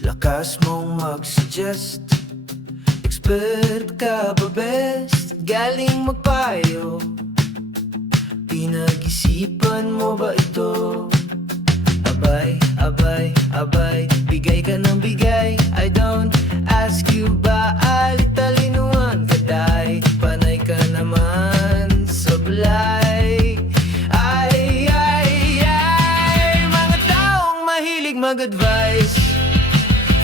Lakas mong mag-suggest, expert ka ba best? Galing magpayo, pinag-isipan mo ba ito? Abay, abay, abay, bigay ka ng bigay. I don't ask you ba talinuhan ka day? Panay ka naman sablay. Ay, ay, ay, mga taong mahilig mag-advise,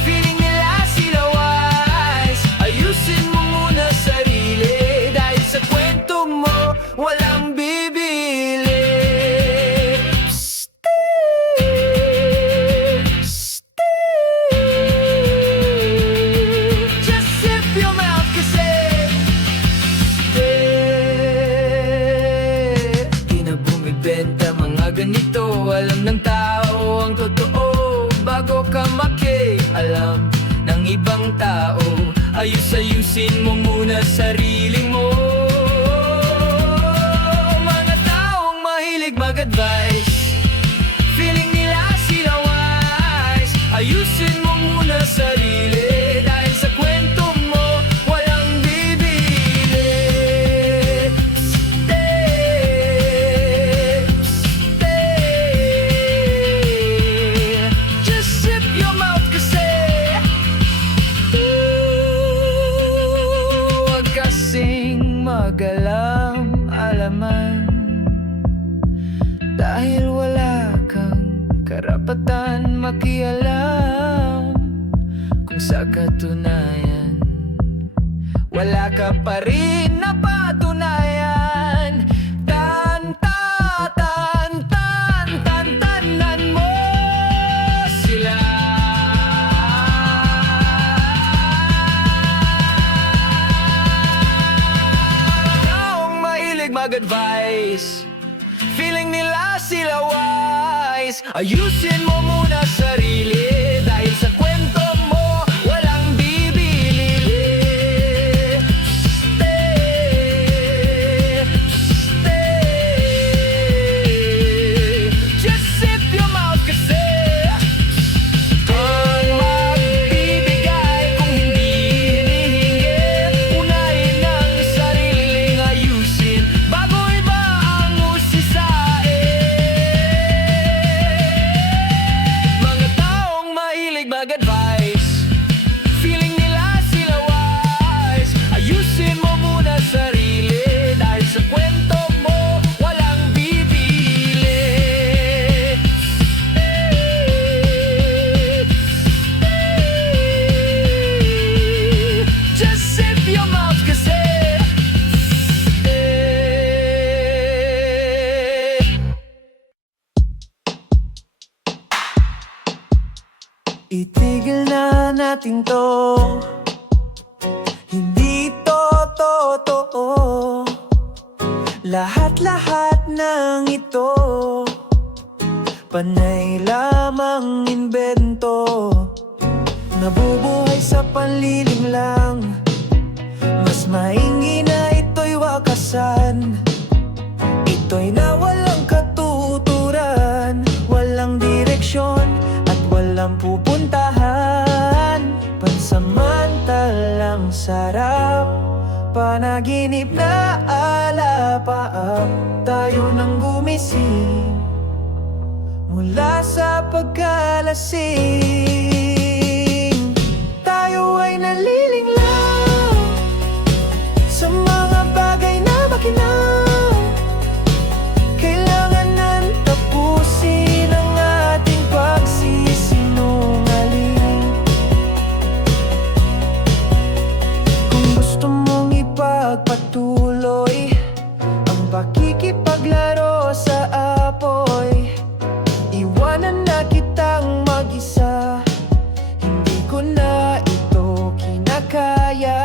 feeling nila sila wise. Ayusin mo muna sarili, dahil sa kwento mo walang bibili. Just sip your mouth kasi di na bumibenta mga ganito. Alam ng tao ang totoo bago ka alam ng ibang tao. Ayusin mo muna sarili mo. Mga taong mahilig mag-advise, feeling nila sila wise. Ayusin mo muna sarili, dahil sa kwento mo walang bibili. Just sip your mouth kasi huwag kasing mag-alam alaman, dahil wala kang karapatan makialam. Kung sa katunayan wala ka pa rin na patunayan, tanan mo sila. Taong mahilig mag-advise, feeling nila sila wise. Ayusin mo muna sarili, dahil sa kwento mo walang bibili. Just sip your mouth kasi ang magbibigay kung hindi hinihingi. Unahin ang sariling ayusin bago iba ang usisain. Mga taong mahilig mag-advise, feeling nila sila wise. Ayusin mo muna sarili, dahil sa kwento mo walang bibili. Just sip your mouth kasi itigil na natin to, hindi to totoo. Lahat-lahat ng ito panay lamang imbento, nabubuhay sa panliling lang. Mas maingi na ito'y wakasan, ito'y nawalang katuturan, walang direksyon at walang pupuntahan. Pansamantalang sarap, panaginip na alapaap. Tayo nang gumising mula sa pagkalasing. Tayo ay nalilinglang sa mga bagay na makinang. Kailangan nang tapusin ang ating pagsisinungaling. Kung gusto mong ipagpatuloy ang pakikipaglaro sa apoy, iwanan na kitang mag-isa, hindi ko na ito kinakaya.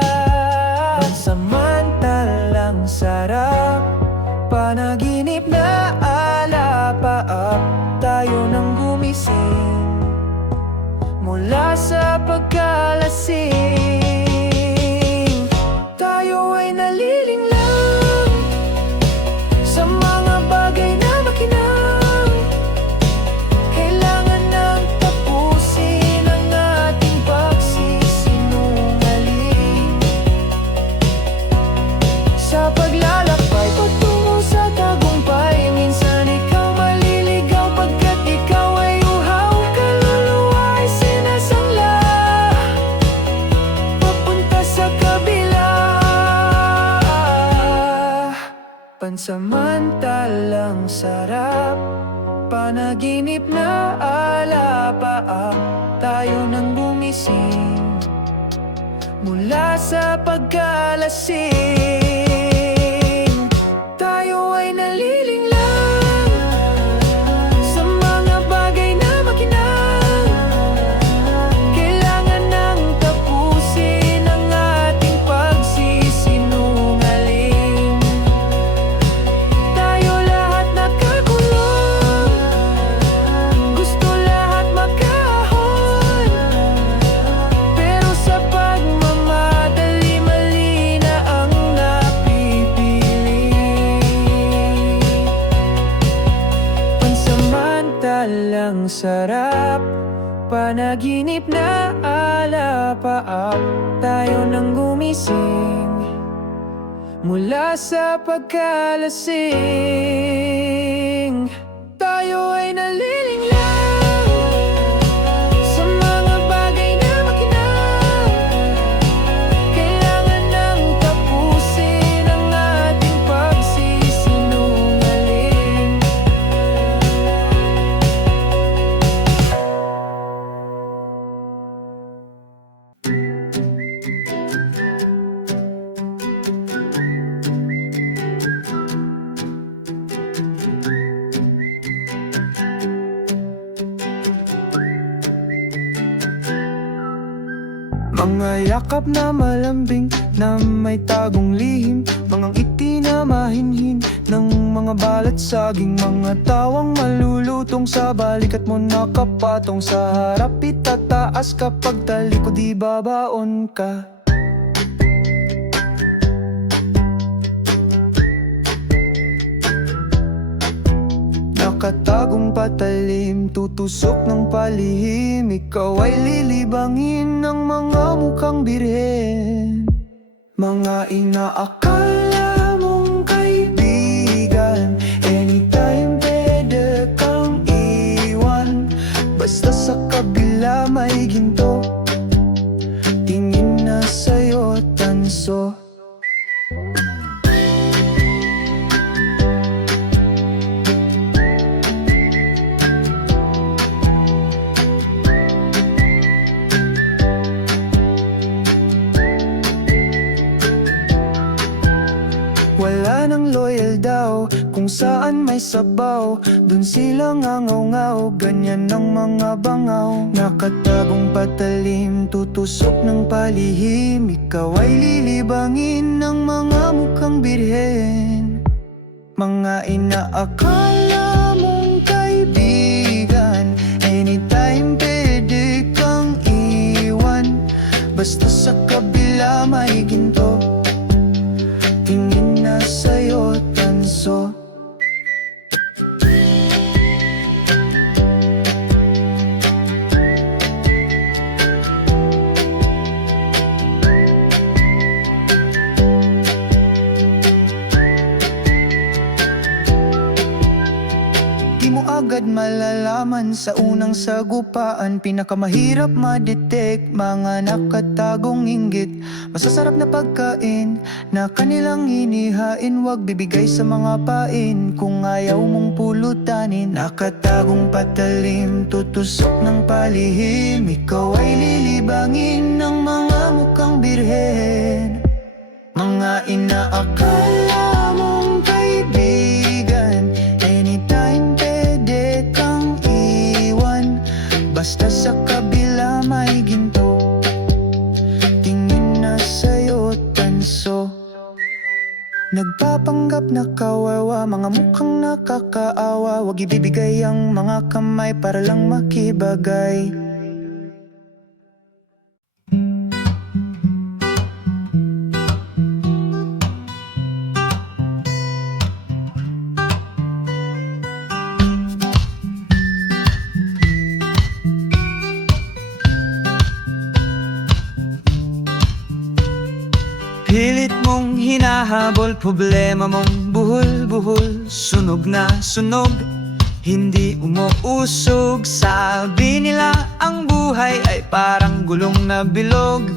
Pansamantalang sarap, panaginip na alapaap. Tayo nang gumising mula sa pagkalasing. Tayo ay nalilinglang sa mga bagay na makinang. Kailangan panaginip na alapaap, tayo nang gumising mula sa pagkalasing. Tayo ay nalilinglang sa mga bagay na makinang. Kailangan nang tapusin ang ating pagsisinungaling. Tayo lahat nakakulong, gusto lahat magkahon, pero sa pagmamadali mali na ang napipili. Pansamantalang sarap, panaginip na alapaap, tayo nang gumising mula sa pagkalasing. Tayo ay nalilinglang sa mga bagay na makinang. Kailangan nang tapusin ang ating pagsisinungaling. Mga yakap na malambing na may tagong lihim, mga ngiti na mahinhin ng mga balat saging, mga tawang malulutong sa balikat mo nakapatong. Sa harap itataas kapag talikod di babaon ka. Nakatagong patalim, tutusok ng palihim, ikaw ay lilibangin ng mga mukhang birhen. Mga inaakala mong kaibigan, anytime pwede kang iwan. Basta sa kabila may ginto, tingin na sa'yo tanso. Wala nang loyal daw, kung saan may sabaw, dun sila ngangaw-ngaw, ganyan ang mga bangaw. Nakatagong patalim, tutusok ng palihim, ikaw ay lilibangin ng mga mukhang birhen. Mga inaakala mong kaibigan, anytime pwede kang iwan. Basta sa kabila may ginto, tingin na sa'yo tanso. Di mo agad malalaman sa unang sagupaan, pinakamahirap ma-detect mga nakatagong inggit. Masasarap na pagkain na kanilang inihain, wag bibigay sa mga pain kung ayaw mong pulutanin. Nakatagong patalim, tutusok ng palihim, ikaw ay lilibangin ng mga mukhang birhen. Mga inaakala mong kaibigan, anytime pwede kang iwan. Basta sa kabila may ginto, tingin na sa'yo tanso. Nagpapanggap na kawawa, mga mukhang nakakaawa, wag ibibigay ang mga kamay para lang makibagay. Pilit mong hinahabol, problema mong buhol-buhol, sunog na sunog, hindi umuusog. Sabi nila ang buhay ay parang gulong na bilog,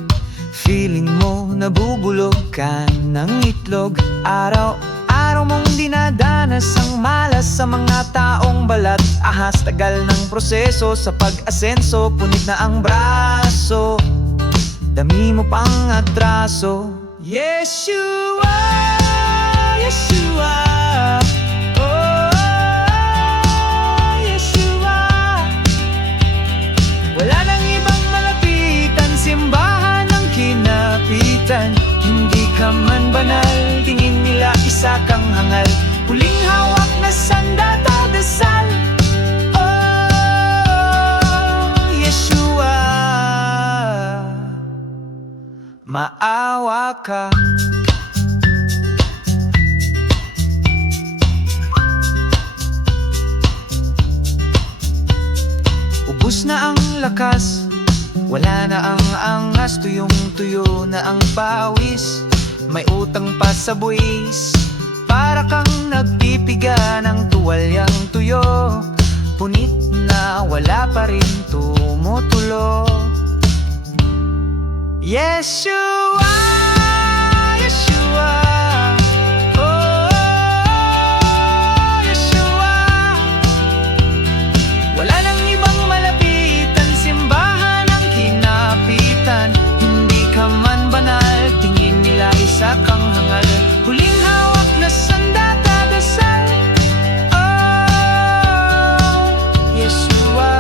feeling mo nabubulog ka ng itlog. Araw-araw mong dinadanas ang malas sa mga taong balat. Ahas tagal ng proseso sa pag-asenso, punit na ang braso, dami mo pang atraso. Yeshua, Yeshua, oh, Yeshua. Wala nang ibang malapitan, simbahan ang kinapitan. Hindi ka man banal, tingin nila isa kang hangal. Huling hawak na sandata, dasal, oh, Yeshua. Maawa ka. Ubus na ang lakas, wala na ang angas, tuyong-tuyo na ang pawis. May utang pa sa buwis, para kang nagpipiga ng tuwalyang tuyo. Punit na wala pa rin tumutulo. Yeshua, Yeshua, oh, Yeshua. Wala nang ibang malapitan, simbahan ang kinapitan. Hindi ka man banal, tingin nila isa kang hangal. Huling hawak na sandata, dasal, oh, Yeshua.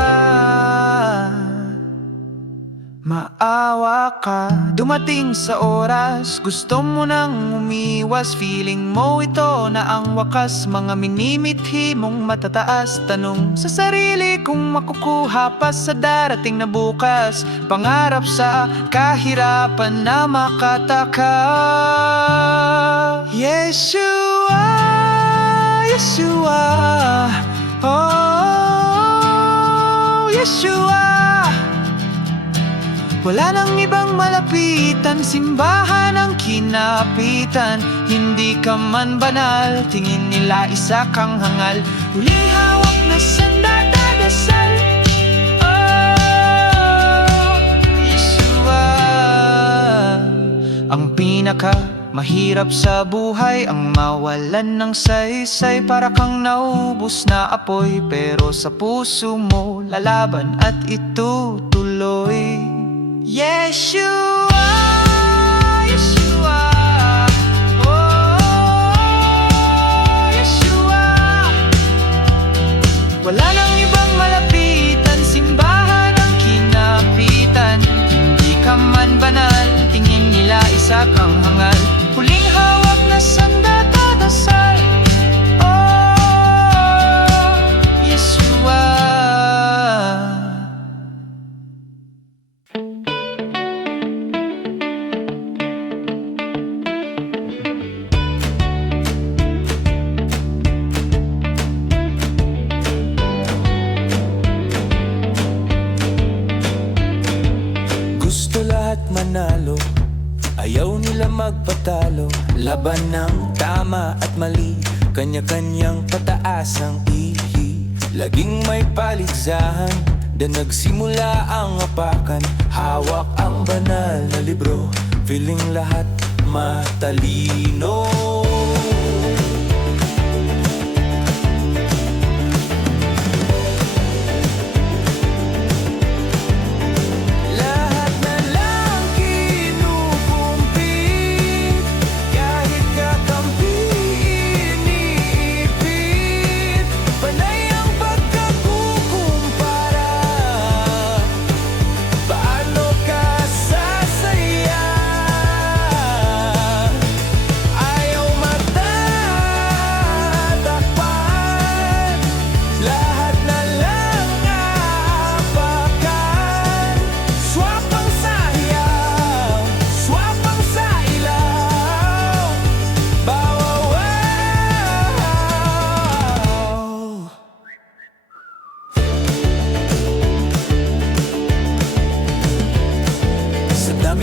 Maawa ka. Dumating sa oras, gusto mo nang umiwas. Feeling mo ito na ang wakas, mga minimithi mong matataas. Tanong sa sarili kung makukuha pa sa darating na bukas. Pangarap sa kahirapan na makataka. Yeshua, Yeshua, oh, Yeshua. Wala nang ibang malapitan, simbahan ang kinapitan. Hindi ka man banal, tingin nila isa kang hangal. Huling hawak na sandata, dasal, oh, Yeshua. Ang pinaka mahirap sa buhay ang mawalan ng saysay. Para kang naubos na apoy, pero sa puso mo lalaban at itutuloy. Yeshua, Yeshua, oh, Yeshua. Wala nang ibang malapitan, simbahan ang kinapitan. Hindi ka man banal, tingin nila isa kang hangal. Huling hawak na sandata, dasal, oh, Yeshua. Manalo, ayaw nila magpatalo. Laban ng tama at mali, kanya-kanyang pataas ang ihi. Laging may paligsahan, dan nagsimula ang apakan. Hawak ang banal na libro, feeling lahat matalino.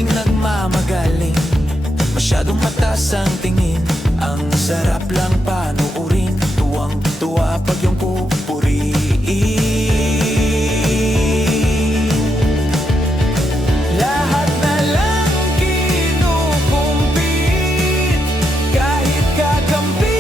Nagmamagaling, masyadong mataas ang tingin. Ang sarap lang panuurin, tuwang-tuwa pag yung pupuriin. Lahat na lang kinukumpit, kahit kakampi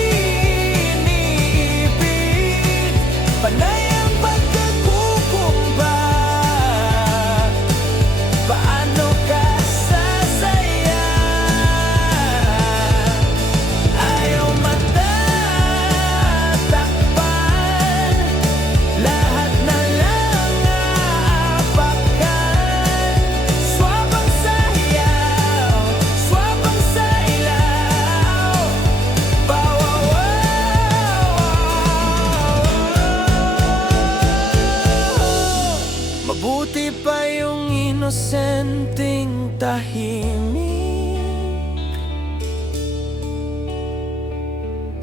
buti pa yung inosenteng tahimik.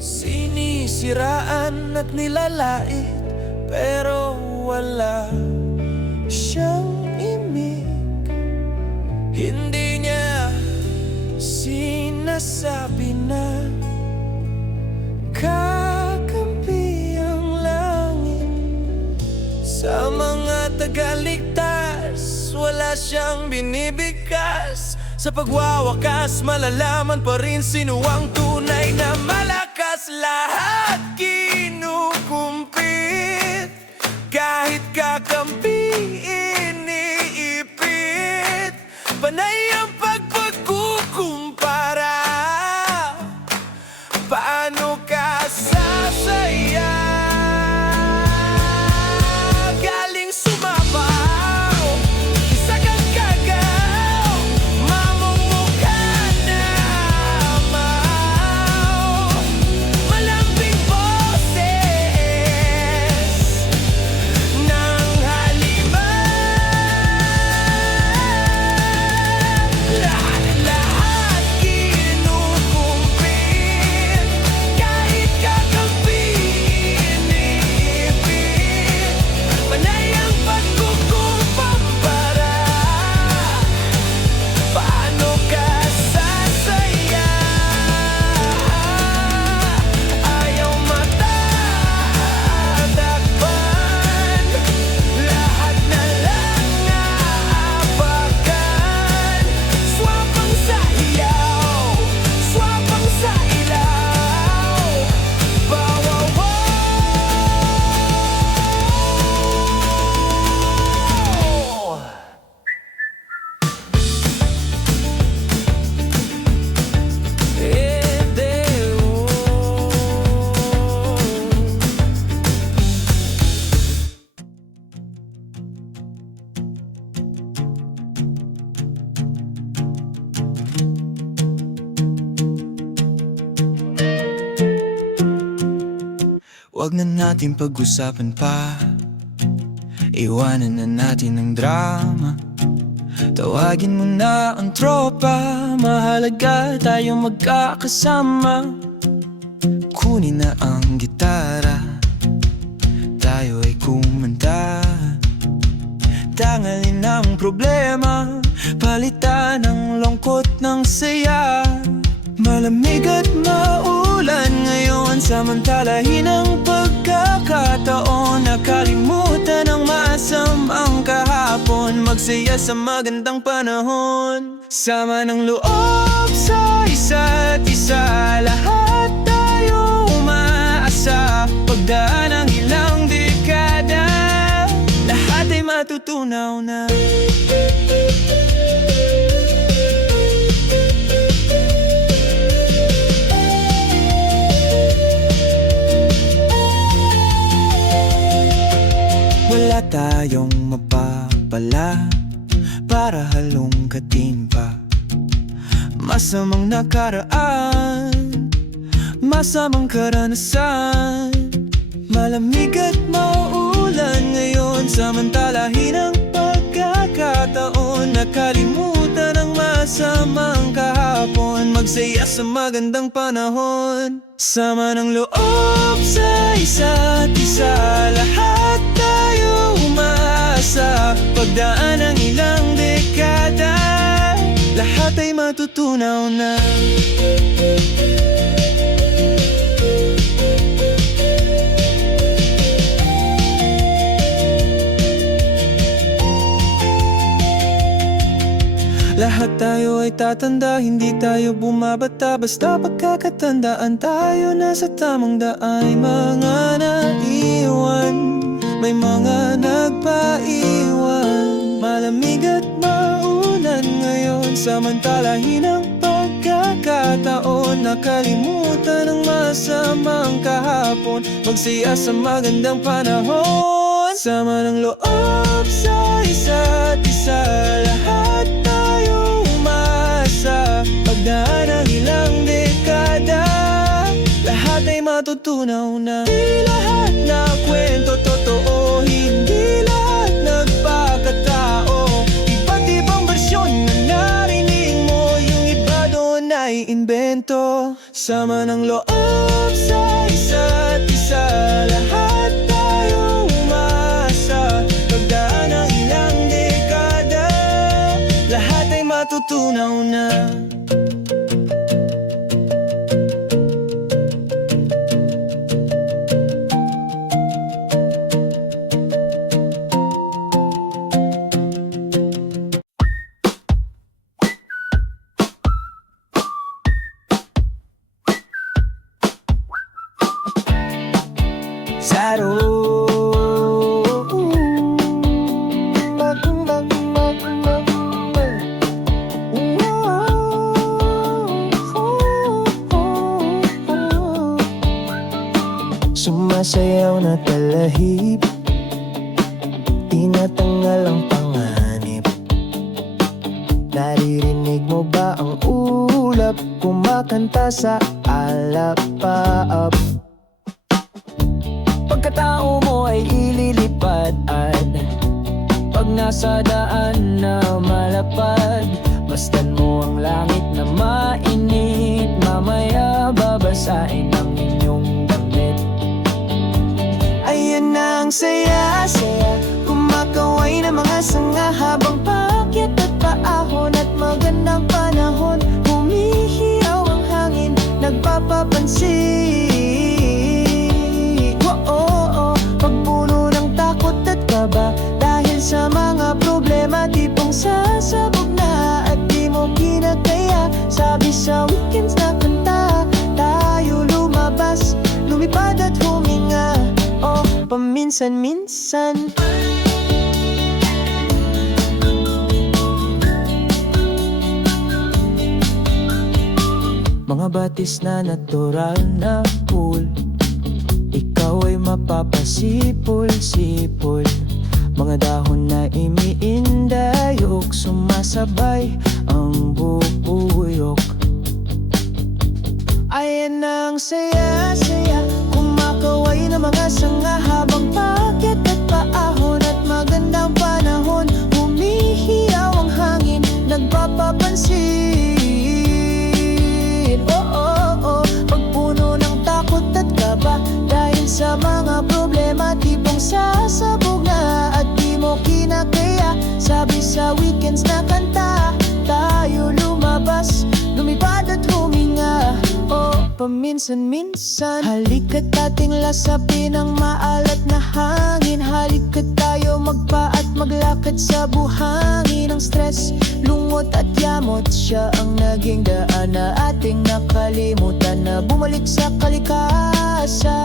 Sinisiraan at nilalait, pero wala siyang imig. Hindi niya sinasabi na kakampi ang langit. Sa mga tagaligtas, wala siyang binibigkas. Sa pagwawakas, malalaman pa rin sino ang tunay na malakas. Lahat kinukumpit, kahit kakampi iniipit. Panay ang pagkukumpara. Paano ka sasaya? Galing sumapaw, isa kang kagaw, mamumukha na amaw. Malambing boses ng halimaw. Lahat kinukumpit, kahit kakampi iniipit. Panay ang pagkukumpara. Paano ka sasaya? Ayaw matatagpan, lahat na lang naapakan. Swapang sa ilaw, swapang sa ilaw. Bawawaw. Huwag na natin pag-usapan pa, iwanan na natin ang drama. Tawagin mo na ang tropa, mahalaga tayong magkakasama. Kunin na ang gitara, tayo ay kumanta. Tanggalin ang problema, palitan ang lungkot ng saya. Malamig at maulan ngayon, samantalahin ang pagkakataon. Nakalimutan ang masamang kahapon, magsaya sa magandang panahon. Sama ng loob sa isa't isa, lahat tayo umaasa. Pagdaan ng ilang dekada, lahat ay matutunaw na. Wala tayong mapapala para halongkatin pa masamang nakaraan, masamang karanasan. Malamig at maulan ngayon, samantalahin ang pagkakataon. Nakalimutan ang masamang kahapon, magsaya sa magandang panahon. Sama ng loob sa isa't isa, lahat tayo umaasa. Pagdaan ng ilang dekada, lahat ay matutunaw na. Lahat tayo ay tatanda, hindi tayo bumabata. Basta pagkakatandaan tayo nasa tamang daan. Mga naiwan, may mga nagpaiwan. Malamig at maulan ngayon, samantalahin ang pagkakataon. Nakalimutan ang masamang kahapon, magsaya sa magandang panahon. Sama ng loob sa isa't isa, lahat tayo umasa. Pagdaan ng ilang dekada, lahat ay matutunaw na. Di lahat na kwento totoo, hindi lahat nagpakatao. Sama ng loob sa isa't isa, lahat tayo umasa. Pagdaan ng ilang dekada, lahat ay matutunaw na. Sumasayaw na talahib, tinatanggal ang panganib. Naririnig mo ba ang ulap kumakanta sa alapaap? Pagkatao mo ay ililipad at pag nasa daan na malapad, masdan mo ang langit na mainit. Mamaya babasain ang inyong damit. Ayan na ang saya-saya, kumakaway na mga sanga habang paakyat at paahon at magandang panahon. Humihiyaw ang hangin, nagpapapansin. Pagpuno ng takot at kaba dahil sa mga problema, tipong sasabog na at di mo kinakaya. Sabi sa weekends na kanta, tayo lumabas, lumipad at huminga. Paminsan-minsan. Mga batis na natural na pool, ikaw ay mapapasipol-sipol. Mga dahon na imiindayok, sumasabay ang bubuyok. Ayan na ang saya-saya, kumakaway na mga sanga habang paakyat at paahon at magandang panahon. Humihiyaw ang hangin, nagpapapansin. Pagpuno ng takot at kaba dahil sa mga problema, tipong sasabog na at di mo kinakaya. Sabi sa weekends na kanta, tayo lumabas, lumipad at huminga. Paminsan-minsan, halika't ating lasapin ang maalat na hangin. Halika't tayo magpa at maglakad sa buhangin. Ang stress, lungot at yamot, siya ang naging daan na ating nakalimutan na bumalik sa kalikasan.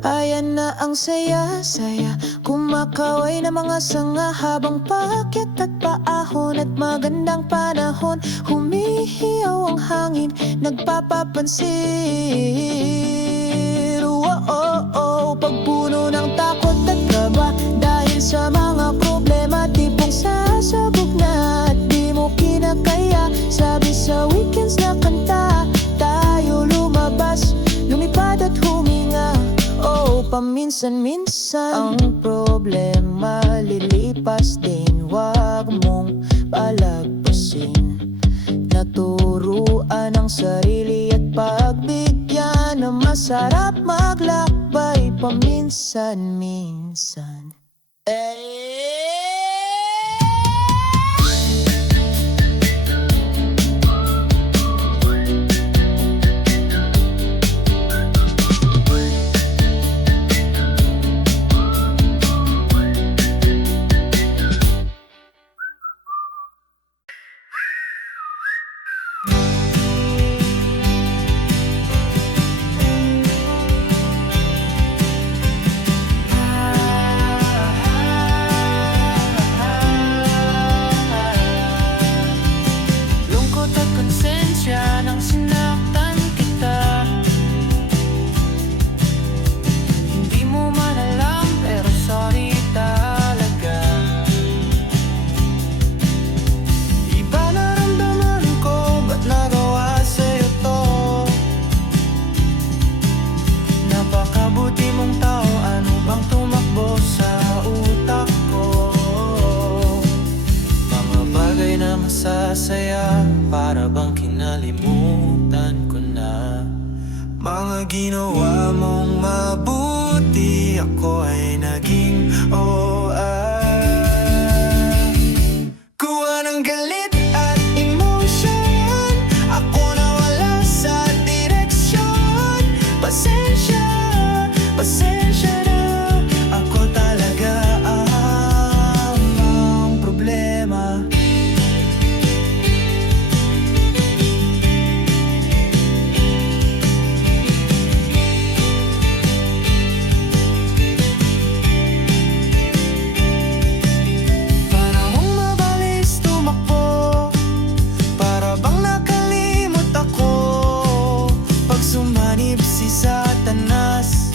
Ayan na ang saya-saya, kumakaway na mga sanga habang paakyat at paahon at magandang panahon. Humihiyaw ang hangin, nagpapapansin. Pagpuno ng takot at kaba dahil sa mga problema, tipong sasabog na at di mo kinakaya. Sabi sa weekends na kanta, tayo lumabas, lumipad at huminga. Paminsan-minsan, ang problema lilipas din, wag mong palagpasin. Naturuan ang sarili at pagbigyan na masarap maglakbay paminsan-minsan. Para bang kinalim ginawa mong mabuti, ako ay naging Kuha ng galit at emosyon, ako nawala sa direksyon. Pasensya, pasensya na, ako talaga ang problema. Panahong mabilis tumakbo, para bang nakalimot ako. Pag sumanib si Satanas,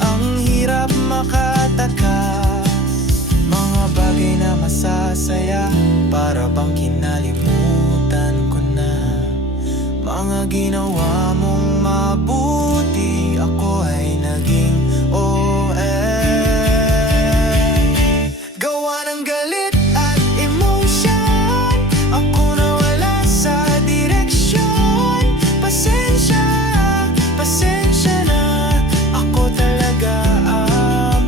ang hirap makatakas. Mga bagay na masasaya, para bang kinalimutan ko na. Mga ginawa mong mabuti, ako ay naging Gawa ng galit at emosyon, ako nawala sa direksyon. Pasensya, pasensya na, ako talaga ang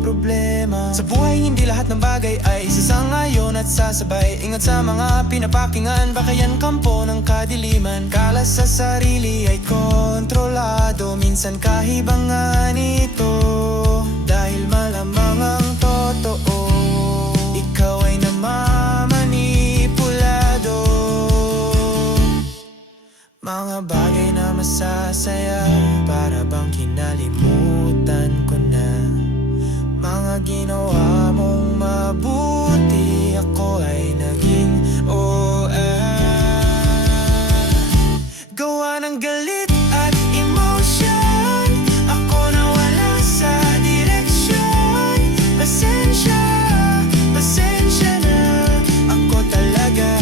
problema. Sa buhay hindi lahat ng bagay ay isasangayon at sasabay. Ingat sa mga pinapakingan, baka yan kampo ng kadiliman. Kala sa sarili ay kontrolado, minsan kahibangan ito. Dahil malamang ang totoo, ikaw ay namamanipulado. Mga bagay na masasaya, para bang kinalimutan ko na. Mga ginawa mong mabuti, ako ay naging Gawa ng galit at emosyon, ako nawala sa direksyon. Pasensya, pasensya na, ako talaga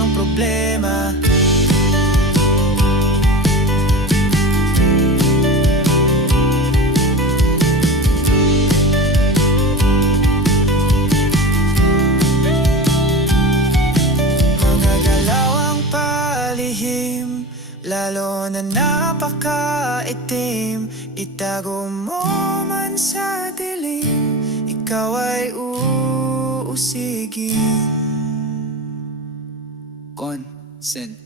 ang problema. Mga galawang palihim, lalo na napakaitim, itago mo man sa dilim, ikaw ay uusigin. Consent.